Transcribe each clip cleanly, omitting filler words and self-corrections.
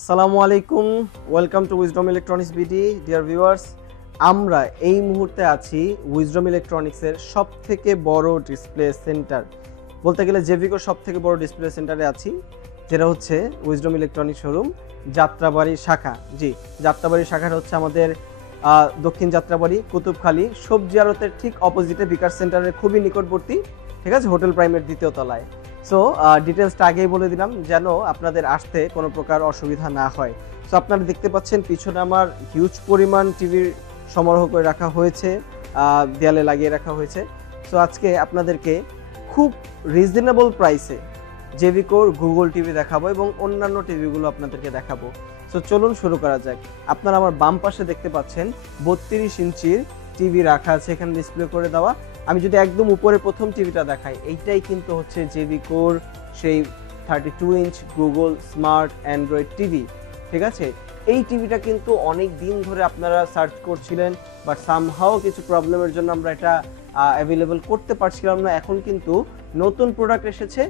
আসসালামু আলাইকুম, welcome to wisdom electronics BD. Dear viewers, আমরা এই মুহূর্তে আছি উইজডম ইলেকট্রনিক্সের সব থেকে বড় ডিসপ্লে সেন্টার, বলতে গেলে জেভিকোর সব থেকে বড় ডিসপ্লে সেন্টারে আছি, যেটা হচ্ছে উইজডম ইলেকট্রনিক্স শোরুম যাত্রাবাড়ি শাখা। জি, যাত্রাবাড়ি শাখাটা হচ্ছে আমাদের দক্ষিণ যাত্রাবাড়ি কুতুবখালী সবজি আড়তের ঠিক অপোজিটে বিকাশ সেন্টারের খুবই নিকটবর্তী, ঠিক আছে, হোটেল প্রাইমের দ্বিতীয় তলায়। সো ডিটেলসটা আগেই বলে দিলাম যেন আপনাদের আসতে কোনো প্রকার অসুবিধা না হয়। সো আপনারা দেখতে পাচ্ছেন পিছনে আমার হিউজ পরিমাণ টিভির সমারোহ করে রাখা হয়েছে, দেয়ালে লাগিয়ে রাখা হয়েছে। সো আজকে আপনাদেরকে খুব রিজনেবল প্রাইসে জেভিকোর গুগল টিভি দেখাবো এবং অন্যান্য টিভিগুলো আপনাদেরকে দেখাবো। সো চলুন শুরু করা যাক। আপনারা আমার বাম পাশে দেখতে পাচ্ছেন 32 ইঞ্চির টিভি রাখা আছে, এখানে ডিসপ্লে করে দেওয়া। আমি যদি একদম উপরে প্রথম টিভিটা দেখাই, এইটাই কিন্তু হচ্ছে জেভিকোর সেই 32 inch Google smart Android TV, ঠিক আছে। এই টিভিটা কিন্তু অনেক দিন ধরে আপনারা সার্চ করছিলেন, বাট সামহাও কিছু প্রবলেমের জন্য আমরা এটা অ্যাভেলেবল করতে পারছিলাম না। এখন কিন্তু নতুন প্রোডাক্ট এসেছে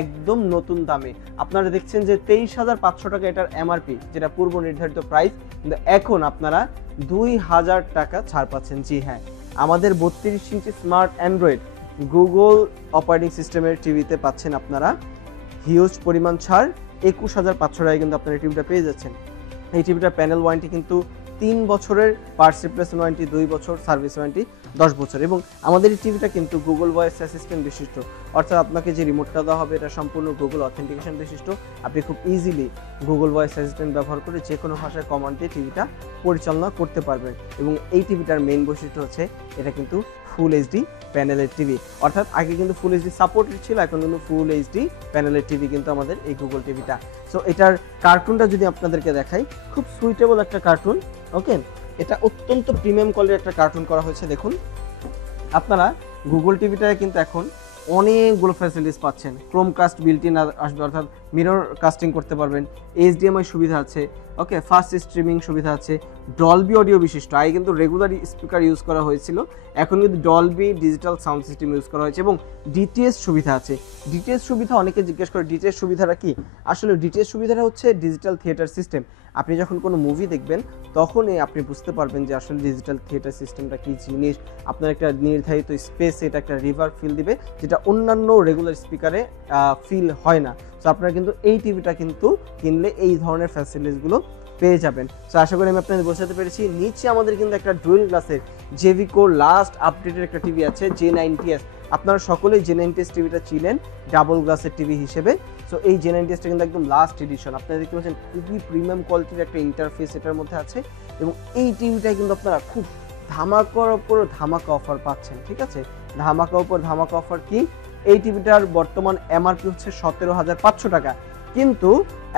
একদম নতুন দামে। আপনারা দেখছেন যে 23,500 টাকা এটার এমআরপি, যেটা পূর্ব নির্ধারিত প্রাইস, কিন্তু এখন আপনারা 2,000 টাকা ছাড় পাচ্ছেন। জি হ্যাঁ, আমাদের 32 ইঞ্চি স্মার্ট অ্যান্ড্রয়েড গুগল অপারেটিং সিস্টেমের টিভিতে পাচ্ছেন আপনারা হিউজ পরিমাণ ছাড়। 21,500 টাকায় কিন্তু আপনারা এই টিভিটা পেয়ে যাচ্ছেন। এই টিভিটার প্যানেল ওয়ারেন্টি কিন্তু 3 বছরের, পার্টস রিপ্লেসমেন্ট ওয়ারেন্টি 2 বছর, সার্ভিস ওয়ারেন্টি 10 বছর। এবং আমাদের এই টিভিটা কিন্তু গুগল ভয়েস অ্যাসিস্ট্যান্ট বিশিষ্ট, অর্থাৎ আপনাকে যে রিমোটটা দেওয়া হবে এটা সম্পূর্ণ গুগল অথেন্টিকেশন বিশিষ্ট। আপনি খুব ইজিলি গুগল ভয়েস অ্যাসিস্ট্যান্ট ব্যবহার করে যে কোনো ভাষায় কমান্ড দিয়ে টিভিটা পরিচালনা করতে পারবেন। এবং এই টিভিটার মেইন বৈশিষ্ট্য হচ্ছে এটা কিন্তু ফুল এইচডি প্যানেলের টিভি, অর্থাৎ আগে কিন্তু ফুল এইচডি সাপোর্টেড ছিল, এখন কিন্তু ফুল এইচডি প্যানেলের টিভি কিন্তু আমাদের এই গুগল টিভিটা। সো এটার কার্টুনটা যদি আপনাদেরকে দেখাই, খুব সুইটেবল একটা কার্টুন। ওকে, এটা অত্যন্ত প্রিমিয়াম কোয়ালিটির একটা কার্টুন করা হয়েছে। দেখুন, আপনারা গুগল টিভিটায় কিন্তু এখন অনেকগুলো ফ্যাসিলিটিস পাচ্ছেন। ক্রোমকাস্ট বিল্ট ইন আসবে, অর্থাৎ মিরর কাস্টিং করতে পারবেন, এইচডিএমআই সুবিধা আছে, ওকে, ফাস্ট স্ট্রিমিং সুবিধা আছে, ডলবি অডিও বিশিষ্ট। আগে কিন্তু রেগুলার স্পিকার ইউজ করা হয়েছিল, এখন কিন্তু Dolby digital sound system use করা হয়েছে এবং ডিটিএস সুবিধা আছে। ডিটিএস সুবিধা অনেকে জিজ্ঞেস করে ডিটিএস সুবিধাটা কি। আসলে ডিটিএস সুবিধাটা হচ্ছে ডিজিটাল থিয়েটার সিস্টেম। আপনি যখন কোনো মুভি দেখবেন তখনই আপনি বুঝতে পারবেন যে আসলে ডিজিটাল থিয়েটার সিস্টেমটা কী জিনিস। আপনার একটা নির্ধারিত স্পেসে এটা একটা রিভার ফিল দিবে, যেটা অন্যান্য রেগুলার স্পিকারে ফিল হয় না। সো আপনারা কিন্তু এই টিভিটা কিন্তু কিনলে এই ধরনের ফ্যাসিলিটিসগুলো পেয়ে যাবেন। সো আশা করি আমি আপনাদের বোঝাতে পেরেছি। নিচে আমাদের কিন্তু একটা ডুয়েল গ্লাসের জেভিকোর লাস্ট আপডেটের একটা টিভি আছে, J90S। আপনারা সকলেই J90S টিভিটা ছিলেন ডাবল গ্লাসের টিভি হিসেবে। সো এই J90Sটা কিন্তু একদম লাস্ট এডিশন। আপনারা দেখতে পাচ্ছেন খুবই প্রিমিয়াম কোয়ালিটির একটা ইন্টারফেস এটার মধ্যে আছে এবং এই টিভিটা কিন্তু আপনারা খুব ধামাকার ওপর ধামাকা অফার পাচ্ছেন, ঠিক আছে। ধামাকা ওপর ধামাকা অফার কি? এই টিভিটার বর্তমান এমআরপি হচ্ছে 17,500 টাকা, কিন্তু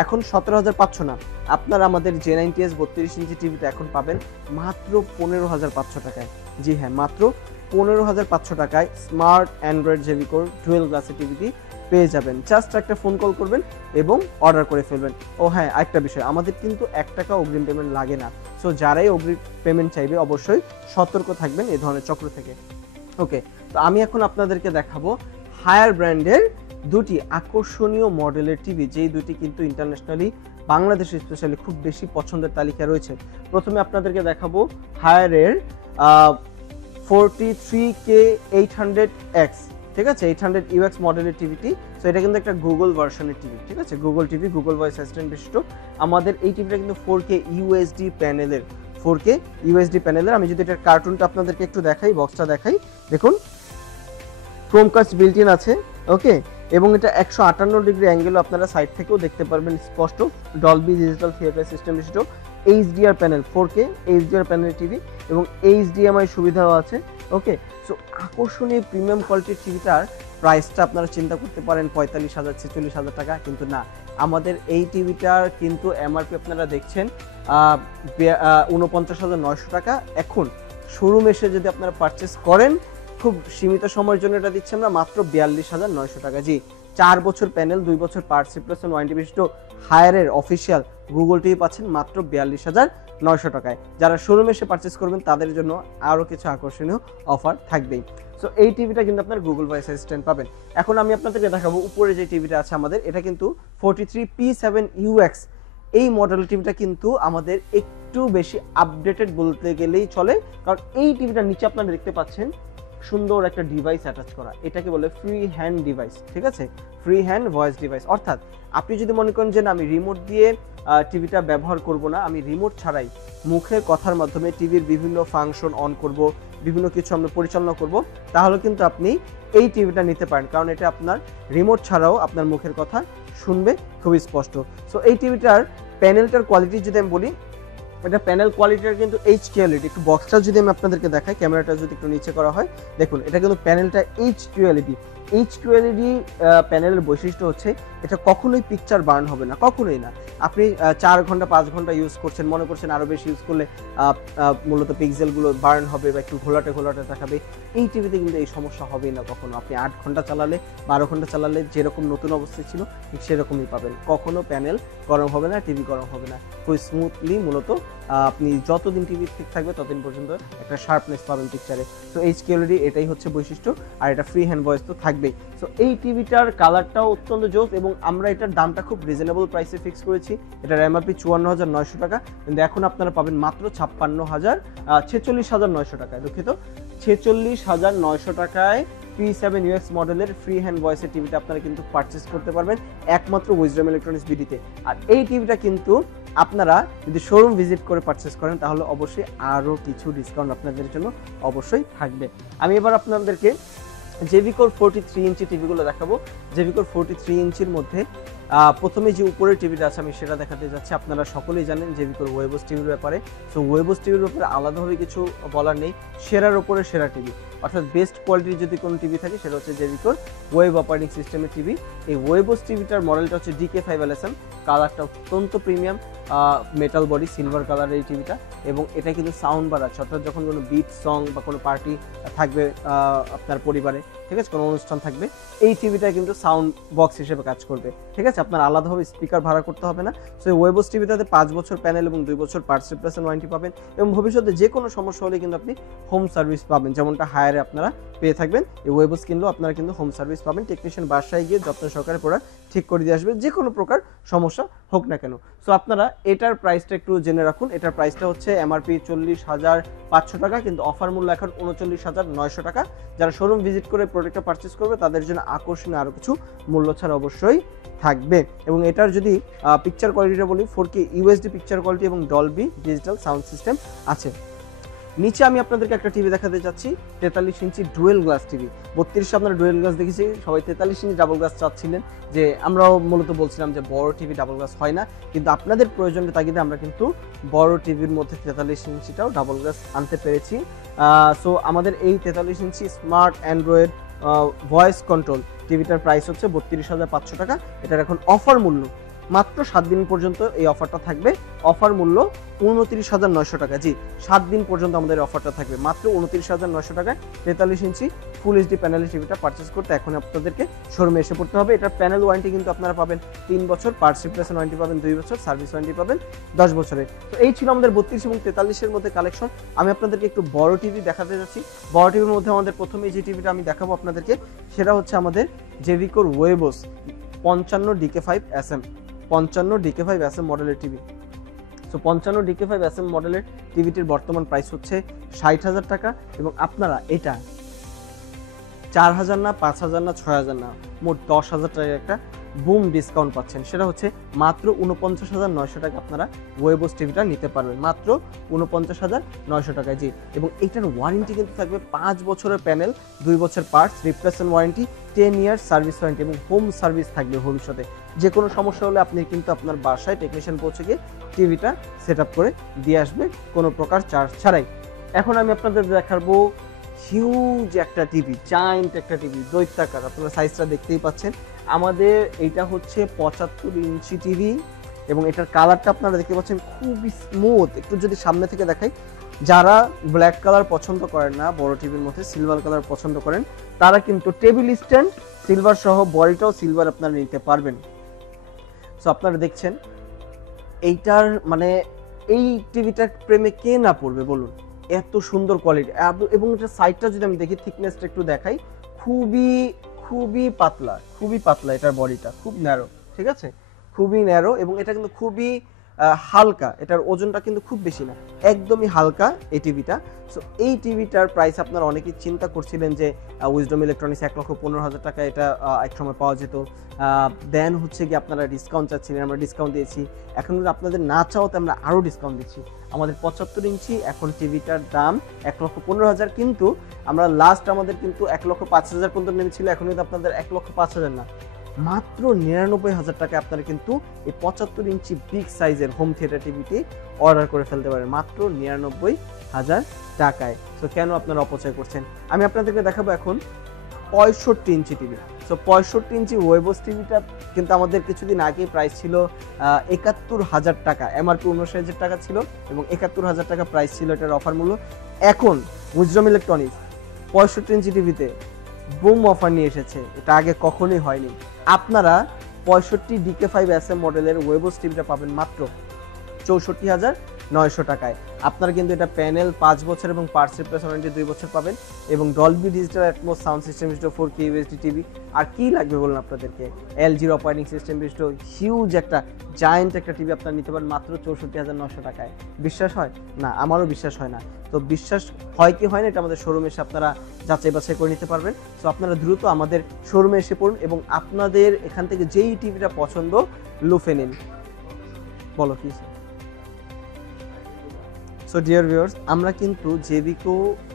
এখন 17,500 না, আপনারা আমাদের J90S 32 ইঞ্চি টিভিটা এখন পাবেন মাত্র 15,500 টাকায়। জি হ্যাঁ, মাত্র 15,500 টাকায় স্মার্ট অ্যান্ড্রয়েড জেভিকোর ডুয়েল গ্লাসের টিভিটি পেয়ে যাবেন। জাস্ট একটা ফোন কল করবেন এবং অর্ডার করে ফেলবেন। ও হ্যাঁ, আরেকটা বিষয়, আমাদের কিন্তু 1 টাকা অগ্রিম পেমেন্ট লাগে না। সো যারাই অগ্রিম পেমেন্ট চাইবে অবশ্যই সতর্ক থাকবেন এই ধরনের চক্র থেকে। ওকে, তো আমি এখন আপনাদেরকে দেখাবো হায়ার ব্র্যান্ডের দুটি আকর্ষণীয় মডেলের টিভি, যেই দুটি কিন্তু ইন্টারন্যাশনালি, বাংলাদেশে স্পেশালি খুব বেশি পছন্দের তালিকায় রয়েছে। প্রথমে আপনাদেরকে দেখাবো হায়ারের 43K 800X, ঠিক আছে, 800UX মডেলের টিভিটি। সো এটা কিন্তু একটা গুগল ভার্সনের টিভি, ঠিক আছে, Google TV, Google voice assistant বিশিষ্ট। আমাদের এই টিভিটা কিন্তু 4K ইউএসডি প্যানেলের, 4K ইউএসডি প্যানেলের। আমি যদি এটার কার্টুনটা আপনাদেরকে একটু দেখাই, বক্সটা দেখাই, দেখুন ক্রোমকাস্ট বিল্ট ইন আছে, ওকে, এবং এটা 158 ডিগ্রি অ্যাঙ্গেলও আপনারা সাইড থেকেও দেখতে পারবেন স্পষ্ট। ডলবি ডিজিটাল থিয়েটার সিস্টেম বিশিষ্ট HDR panel, 4K HDR panel TV এবং এইচডিএমআই সুবিধাও আছে। ওকে, সো আকর্ষণীয় প্রিমিয়াম কোয়ালিটির টিভিটার প্রাইসটা আপনারা চিন্তা করতে পারেন 45,000 46,000 টাকা, কিন্তু না, আমাদের এই টিভিটার কিন্তু এমআরপি আপনারা দেখছেন 49,900 টাকা। এখন শোরুম এসে যদি আপনারা পারচেস করেন, খুব সীমিত সময়ের জন্য এটা দিচ্ছি আমরা মাত্র 42,900 টাকা। জি, 4 বছর প্যানেল, 2 বছর পার্টস রিপ্লেসমেন্ট ওয়ারেন্টি বিশিষ্ট হায়ারের অফিসিয়াল গুগল টিভি পাচ্ছেন মাত্র 42,900 টাকায়। যারা শোরুমে এসে পারচেস করবেন তাদের জন্য আরও কিছু আকর্ষণীয় অফার থাকবেই। সো এই টিভিটা কিন্তু আপনার গুগল ভয়েস অ্যাসিস্ট্যান্ট পাবেন। এখন আমি আপনাদেরকে দেখাবো উপরে যে টিভিটা আছে আমাদের, এটা কিন্তু 43P7UX এই মডেল টিভিটা কিন্তু আমাদের একটু বেশি আপডেটেড বলতে গেলেই চলে, কারণ এই টিভিটার নিচে আপনারা দেখতে পাচ্ছেন সুন্দর একটা ডিভাইস অ্যাটাচ করা, এটাকে বলে ফ্রি হ্যান্ড ডিভাইস। ঠিক আছে, ফ্রি হ্যান্ড ভয়েস ডিভাইস, অর্থাৎ আপনি যদি মনে করেন যে না আমি রিমোট দিয়ে টিভিটা ব্যবহার করব না, আমি রিমোট ছাড়াই মুখের কথার মাধ্যমে টিভির বিভিন্ন ফাংশন অন করব, বিভিন্ন কিছু আমরা পরিচালনা করব, তাহলে কিন্তু আপনি এই টিভিটা নিতে পারেন, কারণ এটা আপনার রিমোট ছাড়াও আপনার মুখের কথা শুনবে খুবই স্পষ্ট। সো এই টিভিটার প্যানেলটার কোয়ালিটি যদি আমি বলি, এটা প্যানেল কোয়ালিটির কিন্তু HQLED, একটু বক্সটা যদি আমি আপনাদেরকে দেখাই, ক্যামেরাটা যদি একটু নিচে করা হয়, দেখুন এটা কিন্তু প্যানেলটা HQLED। HQLED প্যানেলের বৈশিষ্ট্য হচ্ছে এটা কখনোই পিকচার বার্ন হবে না, কখনোই না। আপনি 4 ঘন্টা 5 ঘন্টা ইউজ করছেন, মনে করছেন আরও বেশি ইউজ করলে মূলত পিক্সেলগুলো বার্ন হবে বা একটু ঘোলাটে ঘোলাটে দেখাবে, এই টিভিতে কিন্তু এই সমস্যা হবেই না কখনো। আপনি 8 ঘন্টা চালালে 12 ঘন্টা চালালে যেরকম নতুন অবস্থায় ছিল ঠিক সেরকমই পাবেন, কখনো প্যানেল গরম হবে না, টিভি গরম হবে না, খুব স্মুথলি মূলত আপনি যতদিন টিভি ঠিক থাকবে ততদিন পর্যন্ত একটা শার্পনেস পাবেন পিকচারে। তো HQLED এটাই হচ্ছে বৈশিষ্ট্য, আর এটা ফ্রি হ্যান্ড ভয়েস তো থাকবেই। সো এই টিভিটার কালারটাও অত্যন্ত জোস, এবং আমরা এটার দামটা খুব রিজনেবল প্রাইসে ফিক্স করেছি। এটার MRP 54,900 টাকা, কিন্তু এখন আপনারা পাবেন মাত্র 46,900 টাকায়, দুঃখিত 46,900 টাকায় P7 UX মডেলের ফ্রি হ্যান্ড ভয়েসের টিভিটা আপনারা কিন্তু পারচেস করতে পারবেন একমাত্র উইজডম ইলেকট্রনিক্স বিডিতে। আর এই টিভিটা কিন্তু আপনারা যদি শোরুম ভিজিট করে পারচেস করেন তাহলে অবশ্যই আরও কিছু ডিসকাউন্ট আপনাদের জন্য অবশ্যই থাকবে। আমি এবার আপনাদেরকে জেভিকোর 43 ইঞ্চি টিভিগুলো দেখাবো। জেভিকোর 43 ইঞ্চির মধ্যে প্রথমে যে উপরের টিভিটা আছে আমি সেটা দেখাতে যাচ্ছি। আপনারা সকলেই জানেন জেভিকোর ওয়েবস টিভির ব্যাপারে, সো ওয়েবস টিভির ব্যাপারে আলাদাভাবে কিছু বলার নেই, সেরার ওপরে সেরা টিভি, অর্থাৎ বেস্ট কোয়ালিটির যদি কোনো টিভি থাকে সেটা হচ্ছে জেভিকোর ওয়েব অপারেটিং সিস্টেমের টিভি। এই ওয়েবস টিভিটার মডেলটা হচ্ছে DK5 LSM, কালারটা অত্যন্ত প্রিমিয়াম, মেটাল বডি সিলভার কালারের এই টিভিটা, এবং এটা কিন্তু সাউন্ড বার আছে, অর্থাৎ যখন কোনো বিট সং বা কোনো পার্টি থাকবে আপনার পরিবারে, ঠিক আছে, কোনো অনুষ্ঠান থাকবে, এই টিভিটা কিন্তু সাউন্ড বক্স হিসেবে কাজ করবে। ঠিক আছে, আপনার আলাদাভাবে স্পিকার ভাড়া করতে হবে না। সো এই ওয়েবস টিভিটাতে 5 বছর প্যানেল এবং 2 বছর পার্টস রিপ্লেসমেন্ট ওয়ারেন্টি পাবেন, এবং ভবিষ্যতে যে কোনো সমস্যা হলে কিন্তু আপনি হোম সার্ভিস পাবেন, যেমনটা হায়ারে আপনারা পেয়ে থাকবেন। এই ওয়েবস কিনলেও আপনারা কিন্তু হোম সার্ভিস পাবেন, টেকনিশিয়ান বাসায় গিয়ে যত্ন সহকারে প্রোডাক্ট ঠিক করে দিয়ে আসবে, যে কোনো প্রকার সমস্যা হোক না কেন। সো আপনারা এটার প্রাইসটা একটু জেনে রাখুন। এটার প্রাইসটা হচ্ছে MRP 40,500 টাকা, কিন্তু অফার মূল্য এখন 39,900 টাকা। যারা শোরুম ভিজিট করে প্রোডাক্টটা পারচেস করবে তাদের জন্য আকর্ষণীয় আরও কিছু মূল্য ছাড় অবশ্যই থাকবে। এবং এটার যদি পিকচার কোয়ালিটিটা বলি, 4K UHD পিকচার কোয়ালিটি এবং ডলবি ডিজিটাল সাউন্ড সিস্টেম আছে। নিচে আমি আপনাদেরকে একটা টিভি দেখাতে চাচ্ছি, 43 ইঞ্চি ডুয়েল গ্লাস টিভি। 32 আপনারা ডুয়েল গ্লাস দেখেছি, সবাই 43 ইঞ্চি ডাবল গ্লাস চাচ্ছিলেন, যে আমরাও মূলত বলছিলাম যে বড় টিভি ডাবল গ্লাস হয় না, কিন্তু আপনাদের প্রয়োজনের তাগিদে আমরা কিন্তু বড় টিভির মধ্যে 43 ইঞ্চিটাও ডাবল গ্লাস আনতে পেরেছি। সো আমাদের এই 43 inch smart Android voice control টিভিটার প্রাইস হচ্ছে 32,500 টাকা। এটার এখন অফার মূল্য মাত্র 7 দিন পর্যন্ত এই অফারটা থাকবে, অফার মূল্য 29,900 টাকা। জি, 7 দিন পর্যন্ত আমাদের অফারটা থাকবে মাত্র 29,900 টাকায়। 43 ইঞ্চি ফুল এইচডি প্যানেলের টিভিটা পারচেস করতে এখন আপনাদেরকে শোরুমে এসে পড়তে হবে। এটার প্যানেল ওয়ারেন্টি কিন্তু আপনারা পাবেন 3 বছর, পার্টস রিপ্লেসমেন্ট ওয়ারেন্টি পাবেন 2 বছর, সার্ভিস ওয়ারেন্টি পাবেন 10 বছরের। তো এই ছিল আমাদের 32 এবং 43 এর মধ্যে কালেকশন। আমি আপনাদেরকে একটু বড় টিভি দেখাতে যাচ্ছি। বড় টিভির মধ্যে আমাদের প্রথমে যে টিভিটা আমি দেখাবো আপনাদেরকে সেটা হচ্ছে আমাদের জেভিকোর ওয়েবস 55 DK5 SM, 55 DK5 SM মডেলের টিভি। সো 55 DK5 SM মডেলের টিভিটির বর্তমান প্রাইস হচ্ছে 60,000 টাকা, এবং আপনারা এটা 4,000 না, 5,000 না, 6,000 না, মোট 10,000 টাকার একটা বুম ডিসকাউন্ট পাচ্ছেন। সেটা হচ্ছে মাত্র 49,900 টাকা আপনারা ওয়েবস টিভিটা নিতে পারবেন, মাত্র 49,900 টাকায়। জি, এবং এইটার ওয়ারেন্টি কিন্তু থাকবে 5 বছরের প্যানেল, 2 বছর parts replacement warranty, 10 year service warranty, এবং হোম সার্ভিস থাকবে ভবিষ্যতে। যে কোনো সমস্যা হলে আপনি কিন্তু আপনার বাসায় টেকনিশিয়ান পৌঁছে গিয়ে টিভিটা সেট আপ করে দিয়ে আসবে কোনো প্রকার চার্জ ছাড়াই। এখন আমি আপনাদের দেখাবো হিউজ একটা টিভি, জায়ান্ট একটা টিভি, দৈত্যাকার, আপনারা সাইজটা দেখতেই পাচ্ছেন। আমাদের এইটা হচ্ছে 75 ইঞ্চি টিভি, এবং এটার কালারটা আপনারা দেখতে পাচ্ছেন খুবই স্মুথ। একটু যদি সামনে থেকে দেখাই, যারা ব্ল্যাক কালার পছন্দ করেন না বড় টিভির মধ্যে, সিলভার কালার পছন্দ করেন, তারা কিন্তু টেবিল স্ট্যান্ড সিলভার সহ বডিটাও সিলভার আপনারা নিতে পারবেন। সো আপনারা দেখছেন এইটার মানে এই টিভিটার প্রেমে কে না পড়বে বলুন, এত সুন্দর কোয়ালিটি। এবং এটার সাইডটা যদি আমি দেখি, থিকনেসটা একটু দেখাই, খুবই খুবই পাতলা, খুবই পাতলা। এটার বডিটা খুব ন্যারো, ঠিক আছে, খুবই ন্যারো, এবং এটা কিন্তু খুবই হালকা, এটার ওজনটা কিন্তু খুব বেশি না, একদমই হালকা এই টিভিটা। সো এই টিভিটার প্রাইস আপনারা অনেকেই চিন্তা করছিলেন যে উইজডম ইলেকট্রনিক্স 1,15,000 টাকা এটা এক সময় পাওয়া যেত, দেন হচ্ছে কি আপনারা ডিসকাউন্ট চাচ্ছিলেন, আমরা ডিসকাউন্ট দিয়েছি। এখন কিন্তু আপনাদের না চাওয়াতে আমরা আরও ডিসকাউন্ট দিচ্ছি। আমাদের 75 ইঞ্চি এখন টিভিটার দাম 1,15,000, কিন্তু আমরা লাস্ট আমাদের কিন্তু 1,05,000 পর্যন্ত নেমেছিল, এখন কিন্তু আপনাদের 1,05,000 না, মাত্র 99,000 টাকায় আপনারা কিন্তু এই 75 ইঞ্চি বিগ সাইজের হোম থিয়েটার টিভিটি অর্ডার করে ফেলতে পারেন মাত্র 99,000 টাকায়। সো কেন আপনারা অপচয় করছেন? আমি আপনাদেরকে দেখাবো এখন 65 ইঞ্চি টিভি। সো 65 ইঞ্চি ওয়েবস টিভিটা কিন্তু আমাদের কিছুদিন আগে প্রাইস ছিল 71,000 টাকা, এমআরপি 59,000 টাকা ছিল এবং 71,000 টাকা প্রাইস ছিল এটার অফার মূল্য। এখন উইজডম ইলেকট্রনিক্স 65 ইঞ্চি টিভিতে বুম অফার নিয়ে এসেছে, এটা আগে কখনোই হয়নি। আপনারা 65 DK5SM মডেলের ওয়েবস টিভিটা পাবেন মাত্র 64,900 টাকায়। আপনারা কিন্তু এটা প্যানেল 5 বছর এবং পার্টস রিপ্লেস ওয়ারেন্টি 2 বছর পাবেন এবং Dolby digital atoms sound system বিশিষ্ট 4K UHD টিভি। আর কি লাগবে বলুন আপনাদেরকে? LG অপারেটিং সিস্টেম বিশিষ্ট হিউজ একটা জায়ান্ট একটা টিভি আপনারা নিতে পারেন মাত্র 64,900 টাকায়। বিশ্বাস হয় না? আমারও বিশ্বাস হয় না। তো বিশ্বাস হয় কি হয় না এটা আমাদের শোরুমে এসে আপনারা যাচাই বাছাই করে নিতে পারবেন। সো আপনারা দ্রুত আমাদের শোরুমে এসে পড়ুন এবং আপনাদের এখান থেকে যেই টিভিটা পছন্দ লুফে নিন। বলো কি? সো ডিয়ার ভিউয়ার্স, আমরা কিন্তু জেভিকো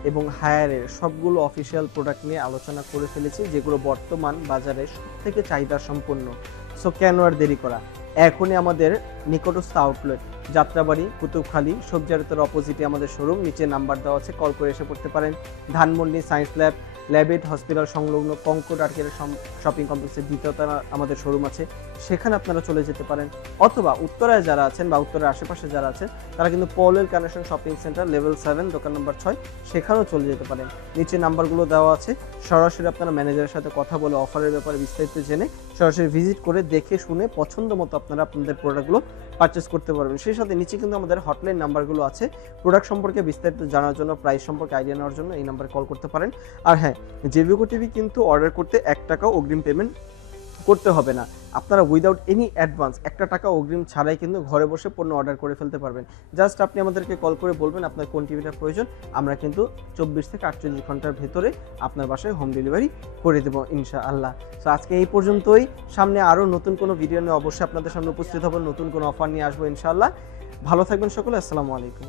এবং হায়ারের সবগুলো অফিসিয়াল প্রোডাক্ট নিয়ে আলোচনা করে ফেলেছি, যেগুলো বর্তমান বাজারে সবথেকে চাহিদা সম্পন্ন। সো কেন আর দেরি করা? এখনই আমাদের নিকটস্থ আউটলেট যাত্রাবাড়ি, কুতুবখালী, সবজি আড়তের অপোজিটে আমাদের শোরুম, নিচে নাম্বার দেওয়া আছে, কল করে এসে পড়তে পারেন। ধানমন্ডি সায়েন্স ল্যাব, ল্যাবেট হসপিটাল সংলগ্ন কঙ্কট আর্কেডের শপিং কমপ্লেক্সের দ্বিতীয়তলা আমাদের শোরুম আছে, সেখানে আপনারা চলে যেতে পারেন। অথবা উত্তরায় যারা আছেন বা উত্তরের আশেপাশে যারা আছেন তারা কিন্তু পলের কানেকশন শপিং সেন্টার লেভেল 7 দোকান নম্বর 6, সেখানেও চলে যেতে পারেন। নিচে নাম্বারগুলো দেওয়া আছে, সরাসরি আপনারা ম্যানেজারের সাথে কথা বলে অফারের ব্যাপারে বিস্তারিত জেনে সরাসরি ভিজিট করে দেখে শুনে পছন্দ মতো আপনারা আপনাদের প্রোডাক্টগুলো পারচেস করতে পারবেন। সেই সাথে নিচে কিন্তু আমাদের হটলাইন নাম্বারগুলো আছে, প্রোডাক্ট সম্পর্কে বিস্তারিত জানার জন্য, প্রাইস সম্পর্কে আইডিয়া নেওয়ার জন্য এই নাম্বারে কল করতে পারেন। আর হ্যাঁ, জেভিকো টিভি কিন্তু অর্ডার করতে 1 টাকাও অগ্রিম পেমেন্ট করতে হবে না। আপনারা উইদাউট এনি অ্যাডভান্স 1 টাকা অগ্রিম ছাড়াই কিন্তু ঘরে বসে পণ্য অর্ডার করে ফেলতে পারবেন। জাস্ট আপনি আমাদেরকে কল করে বলবেন আপনার কোন টিভিটা প্রয়োজন, আমরা কিন্তু 24 থেকে 48 ঘন্টার ভেতরে আপনার বাসায় হোম ডেলিভারি করে দেবো ইনশাআল্লাহ। সো আজকে এই পর্যন্তই। সামনে আরও নতুন কোনো ভিডিও নিয়ে অবশ্যই আপনাদের সামনে উপস্থিত হব, নতুন কোনো অফার নিয়ে আসবো ইনশাআল্লাহ। ভালো থাকবেন সকলে, আসসালামু আলাইকুম।